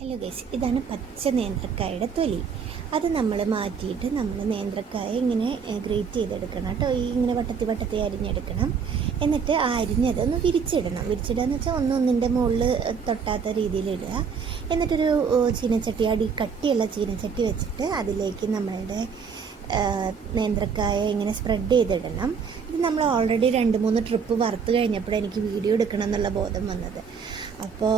Hello guys ഇതാണ് പച്ച നേന്ത്രക്കായയുടെ തൊലി. അത് നമ്മൾ മാറ്റിയിട്ട് നമ്മൾ നേന്ത്രക്കായ ഇങ്ങനെ ഗ്രേറ്റ് ചെയ്തെടുക്കണം കേട്ടോ. ഈ ഇങ്ങനെ വട്ടത്തി വട്ടത്തി അരിഞ്ഞെടുക്കണം. എന്നിട്ട് ആ അരിഞ്ഞത് ഒന്ന് വിരിച്ചിടണം. വിരിച്ചിടുക എന്ന് വെച്ചാൽ ഒന്നൊന്നിന്റെ മുകളിൽ തൊട്ടാത്ത രീതിയിൽ ഇടുക. എന്നിട്ടൊരു ചീനച്ചട്ടി അടി കട്ടിയുള്ള ചീനച്ചട്ടി വെച്ചിട്ട് അതിലേക്ക് നമ്മളുടെ നേന്ത്രക്കായ ഇങ്ങനെ സ്പ്രെഡ് ചെയ്തിടണം. ഇത് നമ്മൾ ഓൾറെഡി രണ്ട് മൂന്ന് ട്രിപ്പ് വറുത്ത് കഴിഞ്ഞപ്പോൾ എനിക്ക് വീഡിയോ എടുക്കണം എന്നുള്ള ബോധം വന്നത്. അപ്പോൾ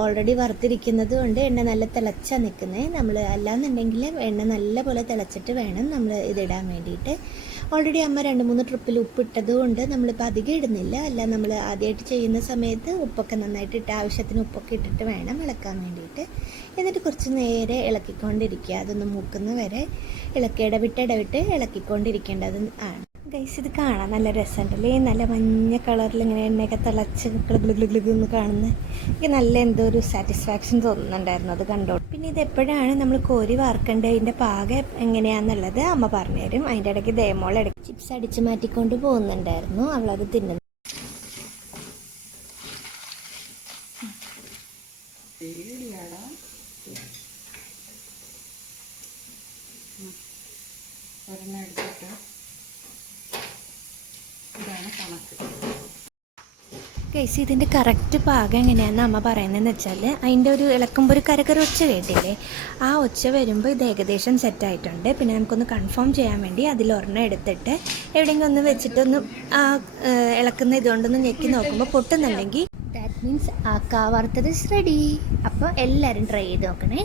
ഓൾറെഡി വറുത്തിരിക്കുന്നത് കൊണ്ട് എണ്ണ നല്ല തിളച്ചാണ് നിൽക്കുന്നത് നമ്മൾ അല്ലാന്നുണ്ടെങ്കിൽ എണ്ണ നല്ല പോലെ തിളച്ചിട്ട് വേണം നമ്മൾ ഇതിടാൻ വേണ്ടിയിട്ട്. ഓൾറെഡി അമ്മ രണ്ട് മൂന്ന് ട്രിപ്പിൽ ഉപ്പിട്ടത് കൊണ്ട് നമ്മളിപ്പോൾ അധികം ഇടുന്നില്ല. അല്ല നമ്മൾ ആദ്യമായിട്ട് ചെയ്യുന്ന സമയത്ത് ഉപ്പൊക്കെ നന്നായിട്ട് ഇട്ട് ആവശ്യത്തിന് ഉപ്പൊക്കെ ഇട്ടിട്ട് വേണം ഇളക്കാൻ വേണ്ടിയിട്ട്. എന്നിട്ട് കുറച്ച് നേരെ ഇളക്കിക്കൊണ്ടിരിക്കുക. അതൊന്ന് മൂക്കുന്ന വരെ ഇളക്കി ഇടവിട്ട് ഇടവിട്ട് ഇളക്കിക്കൊണ്ടിരിക്കേണ്ടത് ആണ്. ഗൈസ് ഇത് കാണാൻ നല്ല രസമുണ്ടല്ലേ? നല്ല മഞ്ഞ കളറിൽ ഇങ്ങനെ എണ്ണയൊക്കെ തിളച്ച് ഗ്ലിഗ്ലിഗ്ലിഗ്ലിന്ന് എന്ന് കാണുന്നത് എനിക്ക് നല്ല എന്തോ ഒരു സാറ്റിസ്ഫാക്ഷൻ തോന്നുന്നുണ്ടായിരുന്നു അത് കണ്ടോ? പിന്നെ ഇത് എപ്പോഴാണ് നമ്മൾ കോരി വാർക്കേണ്ടത് അതിന്റെ പാകം എങ്ങനെയാണെന്നുള്ളത് അമ്മ പറഞ്ഞുതരും അതിന്റെ ഇടയ്ക്ക് ദേമോൾ ഇടയ്ക്ക് ചിപ്സ് അടിച്ച് മാറ്റിക്കൊണ്ട് പോകുന്നുണ്ടായിരുന്നു. അവളത് തിന്നുന്നു. ഒരെണ്ണം എടുത്തിട്ട്. കണക്ക് ഗൈസ് ഇതിന്റെ കറക്റ്റ് പാകം എങ്ങനെയാണെന്ന് അമ്മ പറയുന്നതെന്ന് വെച്ചാൽ അതിന്റെ ഒരു ഇളക്കുമ്പോൾ ഒരു കരകര ഒച്ച കേട്ടില്ലേ? ആ ഒച്ച വരുമ്പോൾ ഇത് ഏകദേശം സെറ്റായിട്ടുണ്ട് പിന്നെ നമുക്കൊന്ന് കൺഫേം ചെയ്യാൻ വേണ്ടി അതിലൊരെണ്ണം എടുത്തിട്ട് എവിടെയെങ്കിലും ഒന്ന് വെച്ചിട്ടൊന്ന് ആ ഇളക്കുന്ന ഇതുകൊണ്ടൊന്ന് ഞെക്കി നോക്കുമ്പോൾ പൊട്ടുന്നുണ്ടെങ്കിൽ ദാറ്റ് മീൻസ് ആ കാ റെഡി അപ്പോൾ എല്ലാവരും ട്രൈ ചെയ്ത് നോക്കണേ.